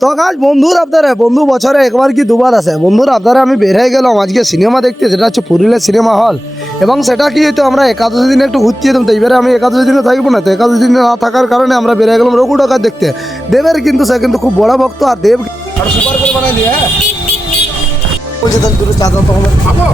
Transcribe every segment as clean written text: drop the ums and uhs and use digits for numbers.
তো গাছ বন্ধুর আপনারা বন্ধু বছরে একবার কি দুবার আসে বন্ধুর আপনারা আমি বের হয়ে গেলাম আজকে সিনেমা দেখতে, যেটা হচ্ছে পুরুলিয়া সিনেমা হল। এবং সেটা কি হতো আমরা একাদশ দিনে একটু ঘুরতে যেতাম, তো এবারে আমি একাদশ দিনে থাকবো না, তো একাদশ দিনে না থাকার কারণে আমরা বের হয়ে গেলাম রঘু ডাকাত দেখতে। দেবের কিন্তু সে কিন্তু খুব বড় ভক্ত, আর দেব আর সুপার করে বানাই দিয়ে হ্যাঁ বলছে তাহলে দুটো চা দাও তো আমাদের খাবো।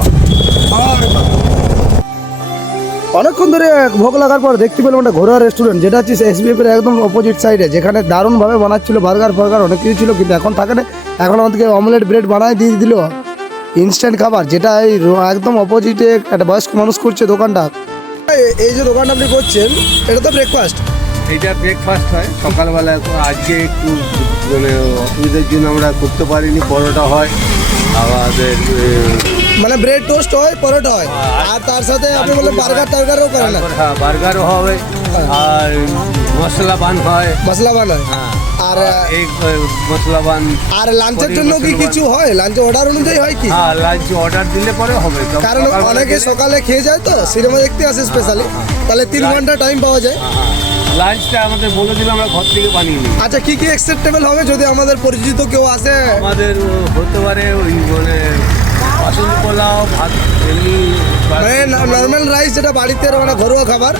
অনেকক্ষণ ধরে ভোগ লাগার পর দেখতে পেলাম একটা ঘোড়া রেস্টুরেন্ট, যেটা হচ্ছে এসবিএফ এর একদম অপোজিট সাইডে, যেখানে দারুণভাবে বানাচ্ছিল বার্গার ফার্গার অনেক কিছু ছিল, কিন্তু এখন থাকে না। এখন আমাদেরকে অমলেট ব্রেড বানায় দিয়ে দিল ইনস্ট্যান্ট খাবার, যেটা এই একদম অপোজিটে একটা বয়স্ক মানুষ করছে দোকানটা। এই যে দোকানটা আপনি করছেন এটা তো ব্রেকফাস্ট? এইটা ব্রেকফাস্ট হয় সকালবেলা। আজকে একটু মানে অসুবিধার জন্য আমরা করতে পারিনি। পরোটা হয় আমাদের, মানে ব্রেড টোস্ট হয়, পরোটা হয়, আর তার সাথে আপনি বললেন বার্গার টার্গারও করে না? হ্যাঁ বার্গারও হবে, আর মশলা বান হয়, মশলা বানায়। হ্যাঁ আর এই মশলা বান। আর লাঞ্চের জন্য কি কিছু হয়? লাঞ্চ অর্ডার অনুযায়ী হয় কি? হ্যাঁ লাঞ্চ অর্ডার দিলে পরে হবে। কারণ অনেকে সকালে খেয়ে যায় তো সিনেমা দেখতে আসে স্পেশালি, তাহলে 3 ঘন্টা টাইম পাওয়া যায়। লাঞ্চটা আমাদের বলে দিলে আমরা ঘর থেকে বানিয়ে নিই। আচ্ছা কি কি অ্যাকসেপ্টেবল হবে যদি আমাদের পরিচিত কেউ আসে? আমাদের হতে পারে ওই মানে বাসন্তী পোলাও, ভাত, এমনি মানে নর্মাল রাইস, যেটা বাড়িতে মানে ঘরোয়া খাবার,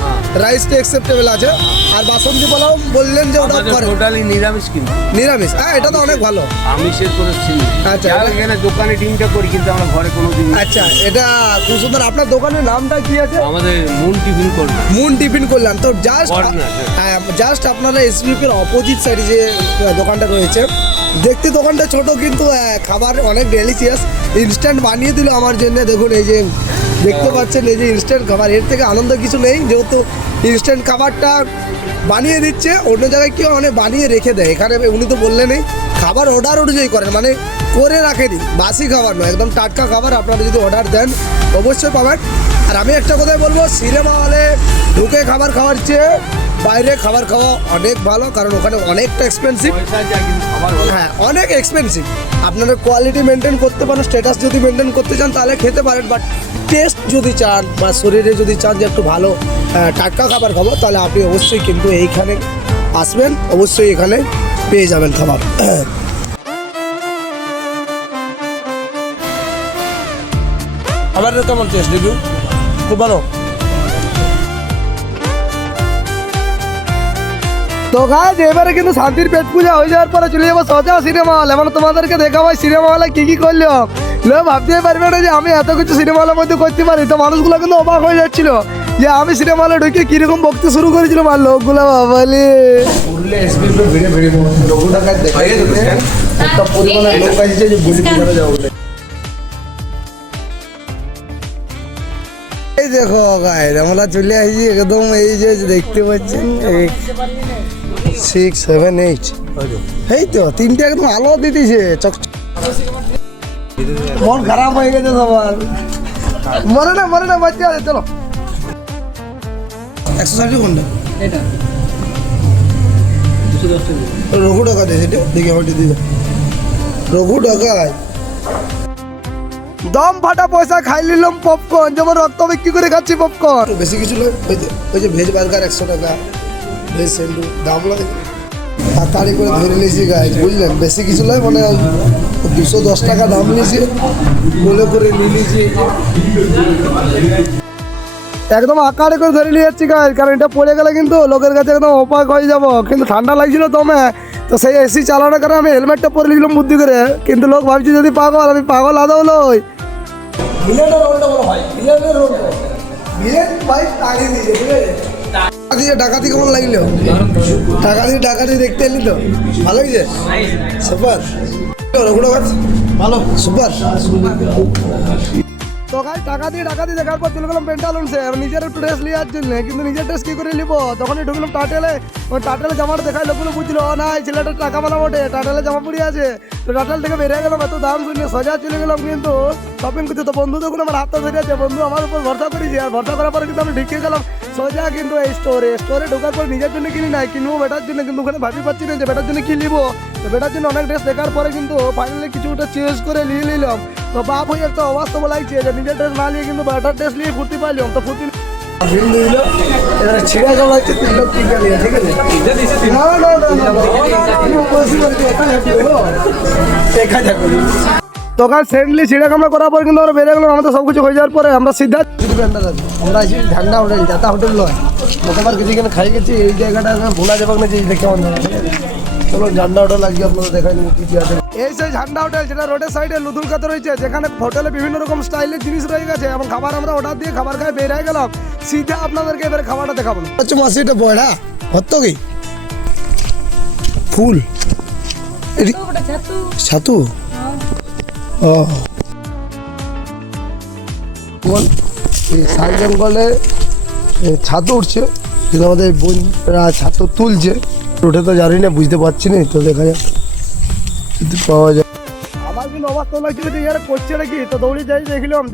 রাইসটা অ্যাকসেপ্টেবল আছে। আর বাসন্তী পোলাও বললেন যে ওটা করে টোটালি নিরামিষ, কিন্তু নিরামিষ। হ্যাঁ এটা তো অনেক ভালো। আমিষের কোনো সিন। আচ্ছা, যার এখানে দোকানে ডিমটা করি, কিন্তু আমরা ঘরে কোনো দিন। আচ্ছা এটা খুব সুন্দর। আপনার দোকানের নামটা কি আছে? আমাদের মুন টিফিন করবে। মুন টিফিন করলাম তো জাস্ট জাস্ট আপনারা এসবিপি এর অপোজিট সাইডে যে দোকানটা রয়েছে, দেখতে দোকানটা ছোট কিন্তু খাবার অনেক ডেলিশিয়াস। ইনস্ট্যান্ট বানিয়ে দিল আমার জন্য। দেখুন এই যে দেখতে পাচ্ছেন, এই যে ইনস্ট্যান্ট খাবার, এর থেকে আনন্দ কিছু নেই। যেহেতু ইনস্ট্যান্ট খাবারটা বানিয়ে দিচ্ছে, অন্য জায়গায় কেউ মানে বানিয়ে রেখে দেয়, এখানে উনি তো বললেনই খাবার অর্ডার অনুযায়ী করেন, মানে করে রাখেনি, বাসি খাবার নয়, একদম টাটকা খাবার। আপনারা যদি অর্ডার দেন অবশ্যই পাবেন। আর আমি একটা কথাই বলবো, সিনেমা হলে ঢুকে খাবার খাওয়ার চেয়ে বাইরে খাবার খাওয়া অনেক ভালো, কারণ ওখানে অনেকটা এক্সপেন্সিভ। হ্যাঁ অনেক এক্সপেন্সিভ। আপনারা কোয়ালিটি মেনটেন করতে পারেন, স্ট্যাটাস যদি মেনটেন করতে চান তাহলে খেতে পারেন, বাট টেস্ট যদি চান বা শরীরে যদি চান যে একটু ভালো টাটকা খাবার খাবো, তাহলে আপনি অবশ্যই কিন্তু এইখানে আসবেন, অবশ্যই এখানে পেয়ে যাবেন খাবার। খাবারের কেমন টেস্ট রিভিউ? খুব ভালো। তো গাইজ এবারে কিন্তু শান্তির পেট পূজা হয়ে যাওয়ার পরে চলে যাবো সোজা সিনেমা হল। এবার তোমাদেরকে দেখাবো সিনেমা হলে কি কি করলো। লোক ভাবতেই পারবে না যে আমি এত কিছু সিনেমা হলের মধ্যে করতে পারি। তো মানুষগুলো কিন্তু অবাক হয়ে যাচ্ছিল যে আমি সিনেমা হলে ঢুকে কিরকম বকতে শুরু করেছিলাম, আর লোকগুলো ভাবালি একটা পরিমাণের লোক আসছে যে বলি করে যাবো। এই দেখো গাইজ আমরা চলে আসছি একদম, এই যে দেখতে পাচ্ছেন 6, 7, 8, এই তো তিনটে একদম আলো দিতেছে চক। মন খারাপ হয়ে গেছে সবার। মরে না বাচ্চা আছে। চলো 160 ঘন্টা এটা রঘু টাকা দিয়ে সেটা দেখে হটে দিয়ে রঘু টাকায় দম ফাটা পয়সা খাই নিলাম পপকর্ন, যেমন রক্ত বিক্রি করে খাচ্ছি পপকর্ন। বেশি কিছু নয়, ওই যে ভেজ বার্গার 100 টাকা, ভেজ স্যান্ডউইচ দাম লাগে তাড়াতাড়ি করে ধরে নিয়েছি গাইজ, বুঝলেন? বেশি কিছু নয়, মানে 210 টাকা দাম নিয়েছি বলে করে নিয়ে নিয়েছি। একদম আকারে করে ধরে নিয়ে যাচ্ছি গাইজ, কারণ এটা পড়ে গেলে কিন্তু লোকের কাছে একদম অবাক হয়ে যাবো। কিন্তু ঠান্ডা লাগছিল দমে, তো সেই এসি চালানোর কারণে আমি হেলমেটটা পরে নিলাম বুদ্ধি করে, কিন্তু লোক ভাবছি যদি পাগল, আমি পাগল আদৌ নই। ডাকাতি কেমন লাগলো? ডাকাতি দেখতে এলি তো ভালো লাগছে? সুপার ভালো সুপার। তো গাই ডাকাতি দেখার পর চলে গেলাম পেন্টালুন্সে নিজের একটু ড্রেস নেওয়ার জন্য। কিন্তু নিজের ড্রেস কী করে নিবো, তখনই ঢুকলাম টাটেলে। ওই টাটেলে জামাটা দেখায় লোকগুলো বুঝছিল ও না এই ছেলেটা টাকা বানা ওঠে, টাটেলে জামা পড়ে আছে। তো টাটেল থেকে বেরিয়ে গেলাম, এত দাম শুনে সোজা চলে গেলাম কিন্তু শপিং করতে। তো বন্ধু দেখুন আমার হাতটা ধরে আছে, বন্ধু আমার উপর ভরসা করেছি, আর ভরসা করার পরে কিন্তু আমি ঢুকে গেলাম সোজা কিন্তু এই স্টোরে ঢোকার পর নিজের জন্য কিনি নাই, কিনবো বেটার জন্য। কিন্তু ওখানে ভাবি পাচ্ছি না যে বেটার জন্য কি নিবো। তো বেটার জন্য অনেক ড্রেস দেখার পরে কিন্তু ফাইনালি কিছুটা চেঞ্জ করে নিয়ে নিলাম। তো বাপ হয়ে একটা অবাস্তব লাগছে যে নিজের ড্রেস না নিয়ে কিন্তু বেটার ড্রেস নিয়ে ফুর্তি পাইলাম। তো ফুর্তি বিল দিল এবারে ছিঁড়া জমা হচ্ছে 3 লক্ষ টাকা নিয়ে, ঠিক আছে? না না না না তুমি বসে করতে একা যাবে গো, একা যাবে। দোকান সেন্টলি ছিঁড়া কামড়া করার পর কিন্তু আমরা বেরিয়ে গেলাম। আমাদের সব কিছু হয়ে যাওয়ার পরে আমরা সিধা আমরা আছি ঠান্ডা হোটেল, যাতা হোটেল নয়। গতবার কিছু এখানে খাই গেছি, এই জায়গাটা ভোলা যাবে না যে দেখে আমার জানা, ঠিক আছে? চলো ঝান্ডা হোটেল লাগবে, আপনাদের দেখাই দেবো কি কি আছে। এই সেই ঝান্ডা হোটেল, যেটা রোডের সাইডে লুদুলকাতে রয়েছে, যেখানে হোটেলে বিভিন্ন রকম স্টাইলের জিনিস রয়ে গেছে এবং খাবার আমরা অর্ডার দিয়ে খাবার খাই বেরিয়ে গেলাম। সিধা আপনাদেরকে এবারে খাবারটা দেখাবো। আচ্ছা মাসি, এটা বয়রা হতো কি ফুল ছাতু? ও বল, এই শাল জঙ্গলে ছাতু উঠছে, কিন্তু আমাদের বোনরা ছাতু তুলছে। উঠে তো জানি না, বুঝতে পারছি না, তো দেখা যাক যদি পাওয়া যায়। আমার কিন্তু অবাক লাগছিল যে ইয়ার করছে নাকি, তো দৌড়ে যাই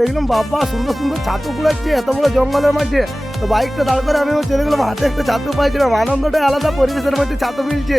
দেখলাম বাবা সুন্দর সুন্দর ছাতু কুড়াচ্ছে এত বড় জঙ্গলের মাঝে। তো বাইকটা দাঁড় করে আমিও চলে গেলাম, হাতে একটা ছাতু পাইছিলাম, আনন্দটা আলাদা, পরিবেশের মধ্যে ছাতু মিলছে।